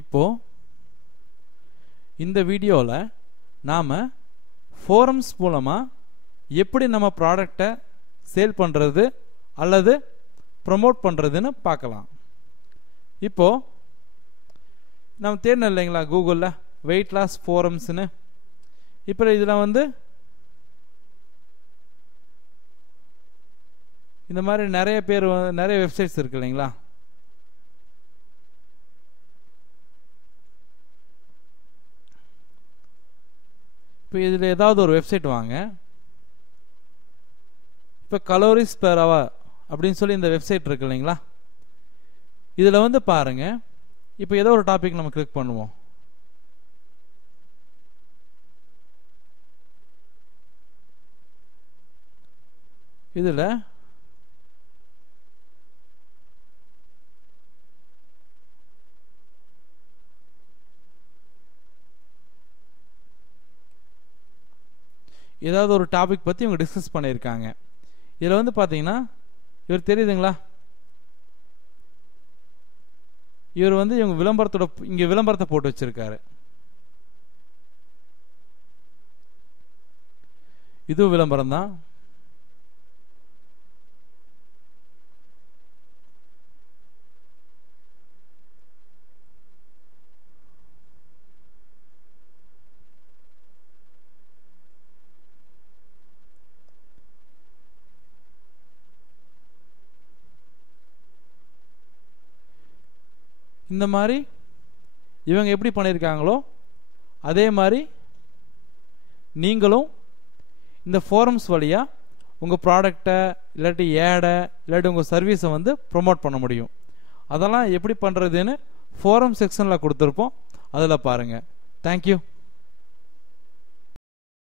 இப்போ இந்த வீடியோவில் நாம் ஃபோரம்ஸ் மூலமாக எப்படி நம்ம ப்ராடக்டை சேல் பண்ணுறது அல்லது ப்ரமோட் பண்ணுறதுன்னு பார்க்கலாம். இப்போது நம்ம தேடணும் இல்லைங்களா கூகுளில் வெயிட் லாஸ் ஃபோரம்ஸ்னு. இப்போ இதில் இந்த மாதிரி நிறைய பேர் நிறைய வெப்சைட்ஸ் இருக்கு இல்லைங்களா. இப்போ இதில் ஏதாவது ஒரு வெப்சைட் வாங்க. இப்போ கலோரிஸ் பெர் ஹவர் அப்படின்னு சொல்லி இந்த வெப்சைட் இருக்கு இல்லைங்களா. இதில் பாருங்க. இப்போ ஏதோ ஒரு டாபிக் நம்ம கிளிக் பண்ணுவோம். இதில் ஏதாவது ஒரு டாபிக் பற்றி இவங்க டிஸ்கஸ் பண்ணியிருக்காங்க. இதில் பார்த்தீங்கன்னா இவர் தெரியுதுங்களா, இவர் இவங்க விளம்பரத்தோட இங்கே விளம்பரத்தை போட்டு வச்சிருக்காரு. இதுவும் விளம்பரம் தான். இந்த மாதிரி இவங்க எப்படி பண்ணியிருக்காங்களோ அதே மாதிரி நீங்களும் இந்த ஃபோரம்ஸ் வழியாக உங்கள் ப்ராடக்டை இல்லாட்டி ஏடை இல்லாட்டி உங்கள் சர்வீஸை ப்ரொமோட் பண்ண முடியும். அதெல்லாம் எப்படி பண்ணுறதுன்னு ஃபோரம் செக்ஷனில் கொடுத்துருப்போம், அதில் பாருங்கள். தேங்க்யூ.